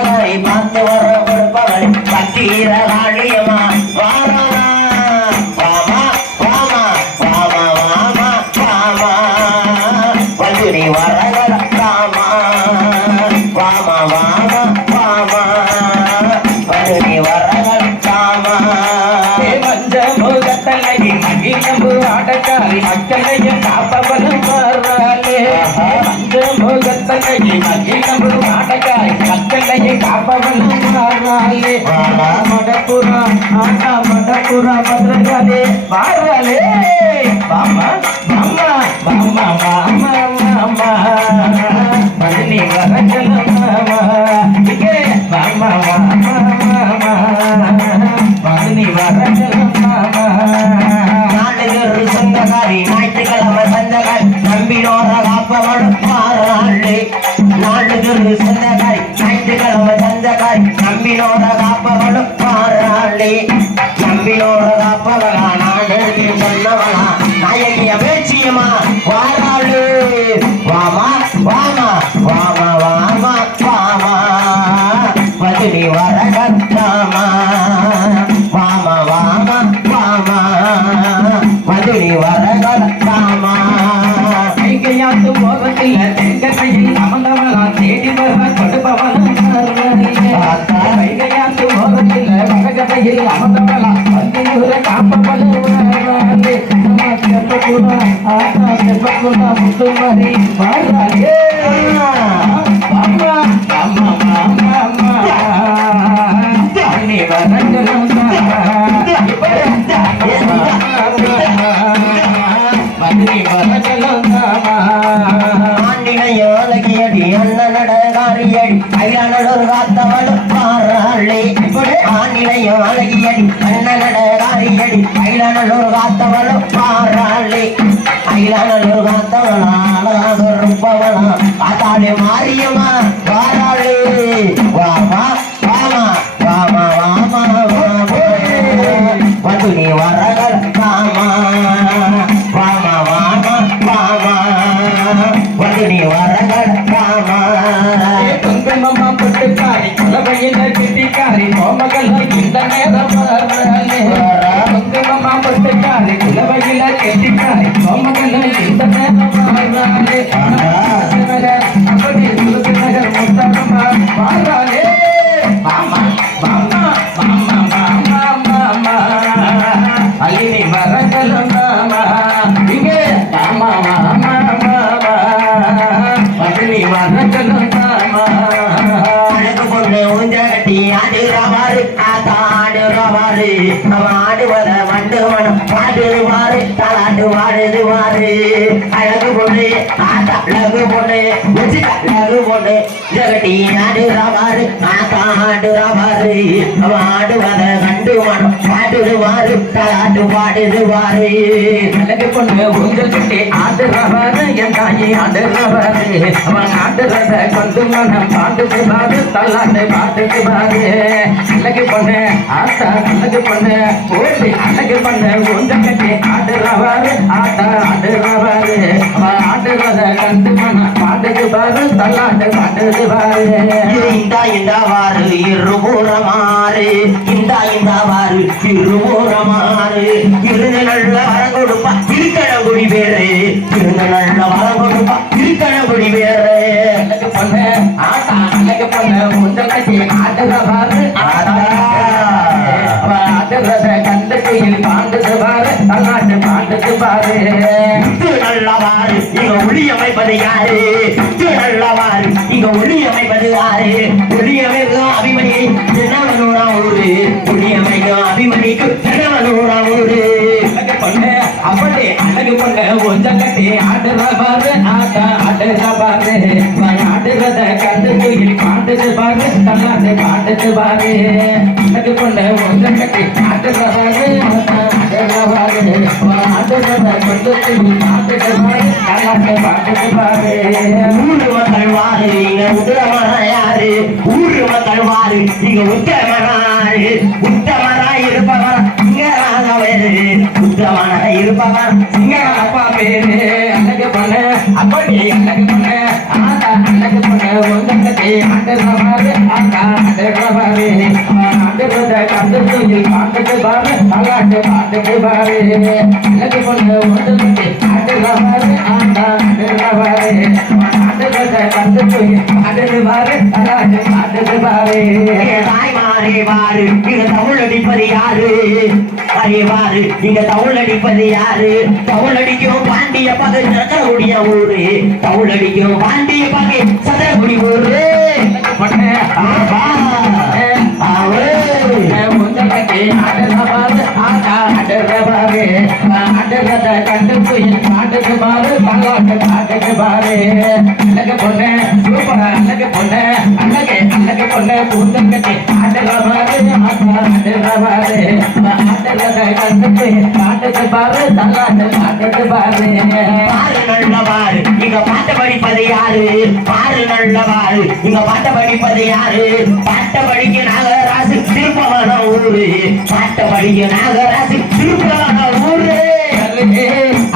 சந்தகாரி பார்த்து வர கொடுப்பவள் பட்டீர காளியம்மா வாமா வாமா வாமா வாமா வாமா வாமா வந்து நீ வரகல ராமா வாமா வாமா வாமா வந்து நீ வரகல ராமா மஞ்ச முகத்தலகி மகிழம்பு ஆடக்காரி மக்களையும் காப்பவனும் வராலே மஞ்ச முகத்தலகி மகிழம்பு ஆடக்காரி மக்களையும் காப்பவனும் வராலே மடப்புறா ஆட்டா மடப்புறா பத்ரகாலே வாராலே மாமா மாமா மாமா மாமா மாமா மதுனி வரகல மாமா இங்கே மாமா மாமா மாமா மதுனி வரகல மாமா நாடுகள் சொந்தகாரி ஞாயிற்றுக்கிழமை சந்தகாரி நம்பினோர காப்பவள் மாறாளே நாடுகள் சொந்தகாரி ஞாயிற்றுக்கிழமை சந்தகாரி நம்பினோர காப்பவள் மாறாளே நம்பினோர காப்பவளா நாடுக்கு சொன்னவளா நாயகிய பேச்சியம்மா வாராளே வாமா வாமா வாமா வாமா வாமா மதுரை வரகத்தாமா வாமா வாமா வாமா மதுரை வரகத்தாமா கைகையாத்து போகத்தில் தெங்கத்தையில் அமர்ந்தவளா தேடி வர கொடுப்பவனும் கைகையாத்து போகத்தில் வரகத்தையில் அமர்ந்தவளா வந்தியூர காப்பவனும் செப்பக்குடா ஆத்தா செப்பக்குடா முத்துமரி வாராலே மாமா மாமா மாமா நீ வரகலும் மதுரை வரகலும் ஆண்டினையோலகியடி அண்ணனடகாரியடி அயலனடொரு காத்தவளும் மாறாளே ஆண்டினையோலகியடி அண்ணனடகாரியடி அயலனடொரு காத்தவளும் மாறாளே அயலனடொரு காத்தவளா அழகாக இருப்பவளா காத்தாலே மாரியம்மா வாராளே வாமா வாமா வாமா வாமா வாமா மதுரை வரகல் காமா வாமா வாமா வாமா மதுரை வரகல் காமா குங்குமம்மா பொட்டுக்காரி குலவையில கிட்டிக்காரி கோமகள் இந்த நேரம் குங்குமம்மா பொட்டுக்காரி குலவையில கிட்டிக்காரி கோமகள் இந்த நேரம் அப்படி நகர் முத்தம்மா வாராலே மாமா மாமா மாமா மாமா மாமா அலினி வரகலும் மாமா இங்கே மாமா மாமா மாமா மதுரை வரகலும் மாமா அழகு பொண்ணு ஊஞ்சகட்டி ஆடுறவாறு ஆடுறவாறு அவன் ஆடுவத மண்டுவனம் பாடுவாரு தாளாட்டு வாடுவாரு அழகு பொண்ணு ஆட்டா அழகு பொண்ணு அழகு பொண்ணு ஜகட்டி ஆடுறவாறு ஆடுறவாறு அவன் ஆடுவத கண்டு மனம் பாடுவாரு தாளாட்டு பாடுவாரு அழகு பொண்ணு ஊஞ்சல் கட்டி ஆடுறவாறு என் தாயி ஆடுறவாறு அவன் ஆடுறத கொண்டு மனம் பாடுவாரு தள்ளாட்டு பாடுவாரு அழகு பொண்ணு ஆத்தா அழகு பொண்ணு ஓடி அழகு பொண்ணு ஊஞ்சல் கட்டி ஆடுறவாறு ஆட்டா ஆடுறவாறு அவன் ஆடுறத கண்டு மனம் பாடுவாரு தள்ளாட்டு பாடுவாரு இந்த வாரு இருபுறமாறு இந்த வாரு இருபுறமாறு இருந்து நல்ல வரம் கொடுப்பா இருக்கணங்குடி பேரு இருந்து நல்ல வரம் கொடுப்பா இருக்கணங்குடி பேரு அழகு பொண்ணு ஆட்டா அழகு பொண்ணு ஊஞ்சல் கட்டி ஆடுறவாறு ஆடுறத கண்டு குயில் பாண்டுவாரு தள்ளாட்டு பாண்டுவாரு நல்லவாறு இங்க ஒளி அமைப்பது யாரு நல்லவாறு இங்க ஒளி அமைப்பது யாரு ஒளி அமைக்கும் அபிமணி என்னவனூரா ஊரு ஒளி அமைக்கும் அபிமணிக்கு என்னவனூரா ஊரு அழகு பொண்ணு அப்படி அழகு பொண்ணு ஊஞ்சல் கட்டி ஆடுறவாறு ஆட்டா ஆடுறவாறு ஆடுறத கண்டு குயில் பாண்டுவாரு தள்ளாட்டு பாண்டுவாரு அழகு பொண்ணு ஊஞ்சல் கட்டி ஆடுறவாறு ஆடுறவாறு ஆடுறத கொண்டு குயில் பாண்டுவாரு தள்ளாட்டு பாண்டுவாரு ஊரு மக்கள் வாரு இங்க உத்தமரா யாரு ஊரு மக்கள் வாரு இங்க உத்தமராரு உத்தமரா இருப்பவர் இங்க ராகவேரு உத்தமரா இருப்பவர் இங்க அப்பா பேரு அழகு பொண்ணு அப்படி அழகு பொண்ணு ஆட்டா அழகு பொண்ணு உங்கள்கிட்ட ஆடுறவாறு ஆட்டா கோயில் பாட்டுக்கு பாரு தாலாட்டு பாட்டுக்கு பாரு இலக்கு பொண்ணு ஒன்று குட்டி ஆட்டுறவாரு ஆண்டா ஆட்டுறவாரு ஆட்டுறத கண்டு கோயில் பாட்டுக்கு பாரு தாலாட்டு பாட்டுக்கு பாரு தாய்மாரே வாரு இங்க தமிழ் அடிப்பது யாரு அறிவாரு இங்க தமிழ் அடிப்பது யாரு தமிழ் அடிக்கும் பாண்டிய பகை சதகுடிய ஊரு தமிழ் அடிக்கும் பாண்டிய பகை சதகுடி ஊரு பொண்ணு ஆடுறவாரு ஆண்டா ஆடுறவாரு ஆடுறத கண்டு கோயில் பாட்டுக்கு பாரு தாலாட்டு பாட்டுக்கு பாரு அழகு பொண்ணு சூப்பரா அழகு பொண்ணு அழகு பொண்ணு கூந்தல் கட்டி ஆடுறவாரு ஆடுறவாரு ஆடுறத கண்டு கோயில் பாட்டுக்கு பாரு தாலாட்டு பாட்டுக்கு பாரு பாரு நல்லவாரு இங்க பாட்ட படிப்பது யாரு பாரு நல்லவாரு இங்க பாட்ட படிப்பது யாரு பாட்ட படிக்க நாகராசு திருப்பவன ஊரு பாட்ட படிக்க நாகராசு திருப்பவன ஊரு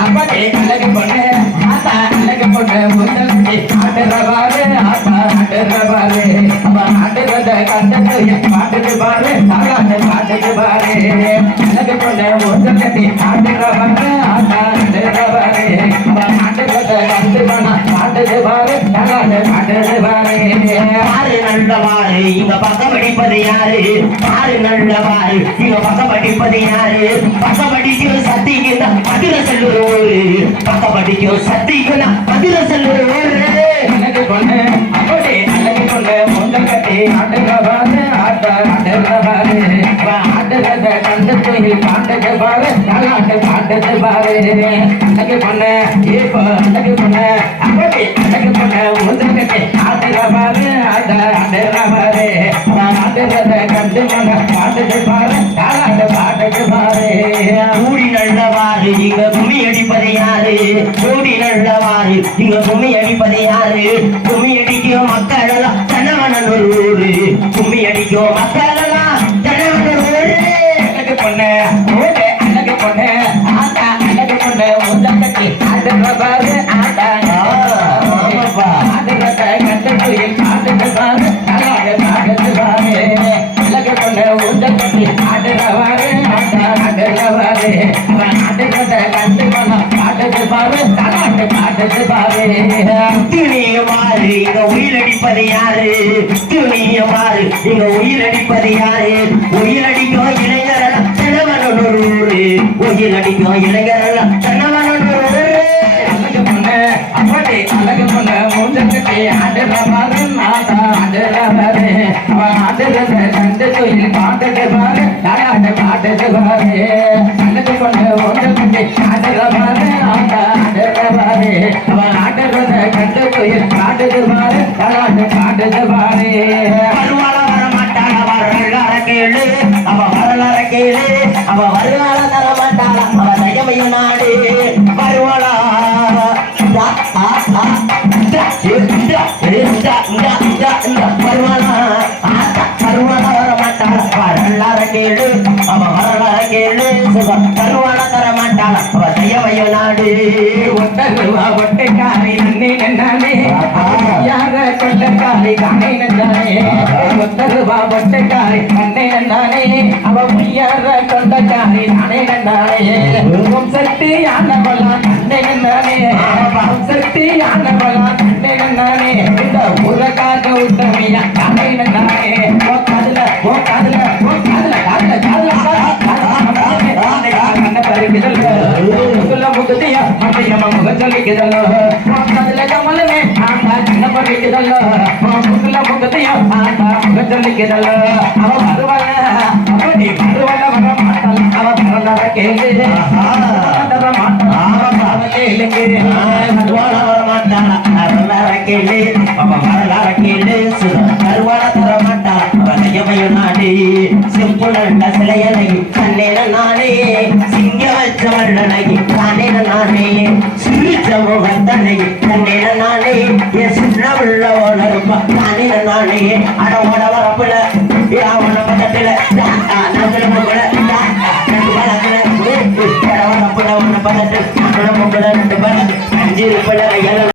அப்படி அழகு பொண்ணு ஆத்தா அழகு பொண்ணு முதல் ஆடுறவாரு ஆத்தா ஆடுறவாரு அவ ஆடுறத கண்டு பாட்டுக்கு பாரு தாலாட்டு பாட்டுக்கு பாரு அழகு பொண்ணு முதல் ஆடுறவாரு ஆத்தா ஆடுறவாரு அவ ஆடுறத கண்டு பாட்டுக்கு பாரு தாலாட்டு பாட்டுக்கு பாரு பாரு நல்லவாரு இங்க பக்கம் படிப்பது யாரு பாரு நல்லவாரு இங்க பக்கம் படிப்பது யாரு பக்கம் படிக்கும் சத்திக்குன்னா மதுரை செல்லுற ஊரு பக்கம் படிக்கும் சத்திக்குன்னா மதுரை செல்லுற ஊரு அழகு பொண்ணு அப்படி அழகு பொண்ணு முதல் கட்டி ஆடுறவாரு ஆத்தா ஆடுறவாரு ஆடுறத கண்டு கோயில் பாட்டுக்கு பாரு தாலாட்டு பாட்டுக்கு பாரு அழகு பொண்ணு இப்ப அழகு பொண்ணு அப்படி அழகு பொண்ணு முதல் கட்டி ஆடுறவாரு ஆத்தா ஆடுறவாரு ஆடுறத கண்டு பாட்டுக்கு பாரு தாலாட்டு பாட்டுக்கு பாரு கூடி நல்லவாரு இங்க கும்மி அடிப்பது யாரு கூடி நல்லவாரு இங்க கும்மி அடிப்பது யாரு கும்மி அடிக்கும் மக்கள் எல்லாம் தனவனன் ஒரு ஊரு கும்மி அடிக்கும் மக்கள் எல்லாம் தனவனன் ஊரு அழகு பொண்ணு ஓடு அழகு பொண்ணு ஆத்தா அழகு பொண்ணு முதல் கட்டி ஆடுறவாரு ஆத்தா ஆடுறத கண்டு கோயில் பாட்டுக்கு பாரு தாலாட்டு பாட்டுக்கு பாரு அழகு பொண்ணு முதல் கட்டி ஆடுறவாரு ஆத்தா ஆடுறவாரு ஆடுறத கண்டு பாட்டுக்கு பாரு தாலாட்டு பாட்டுக்கு பாரு துணியமாறு இங்க உயிரடிப்பது யாரு துணியமாறு இங்க உயிரடிப்பது யாரு உயிரடிக்கும் இளைஞரெல்லாம் தனவனன் ஒரு ஊரு உயிரடிக்கும் இளைஞரெல்லாம் தனவனன் ஒரு ஊரு அழகு பொண்ணு அப்படி அழகு பொண்ணு மூஞ்சல் கட்டி ஆடுறவாரு மாதா ஆடுறவாரு அவ ஆடுறத கண்டு கோயில் பாட்டுக்கு பாரு தாலாட்டு பாட்டுக்கு பாரு அழகு பொண்ணு மூஞ்சல் கட்டி ஆடுறவாரு ஆத்தா ஆடுறவாரு அவ ஆடுறத கண்டு கோயில் பாட்டுக்கு பாரு தாலாட்டு பாட்டுக்கு பாரு வருவாள வர மாட்டாள வரலாற கேளு அவ வரலாற கேளு அவ வருவாள தர மாட்டாள அவ தயமையும் நாடு வருவாளா வருவாளா வருவாளா வர மாட்டாள வரலாற கேளு அவ வரலாற கேளு வருவாள தர மாட்டாள அவ தயமையும் நாடு ஒட்டருவா ஒட்டைக்காரி நன்னே நன்னானே யார கொண்டக்காரி தானே நன்னானே ஒட்டருவா ஒட்டைக்காரி நன்னே நன்னானே அவ யார கொண்டக்காரி தானே நன்னானே ஓம் சக்தி ஆனவளா நன்னே நன்னானே ஓம் சக்தி ஆனவளா நன்னே நன்னானே இந்த உலகாக உத்தமியா தானே நன்னானே ஓ காதுல ஓ காதுல ஓ காதுல காதுல காதுல கண்ண பறிக்குதல் முகுல முகுதியா மண்டையம்மா முகச்சலிக்குதல் அதுல கமலமே ஆண்டா கண்ண பறிக்குதல் முகுல முகுதியா ஆண்டா முகச்சலிக்குதல் அவ வருவாள அப்படி வருவாள வர மாட்டாள் அவ வரலாற கேளு வர மாட்டாள் கேளுங்க வருவாள வர மாட்டாள வரலாற கேளு அவ வரலாற கேளு வருவாள தர மாட்டாள அவ தயமையும் நாடு செம்புலண்ட சிலையலகி கண்ணேன நானே சிங்க வச்ச மல்லனகி தானேன நானே சிரிச்ச முகத்தனகி கண்ணேன நானே என் சின்ன உள்ள உணர்ப்ப தானேன நானே அட உட வரப்புல அவன பக்கத்துல நம்புல முகல பக்கத்துல உன பக்கத்துல நம்புல முகல 5 ரூபாய்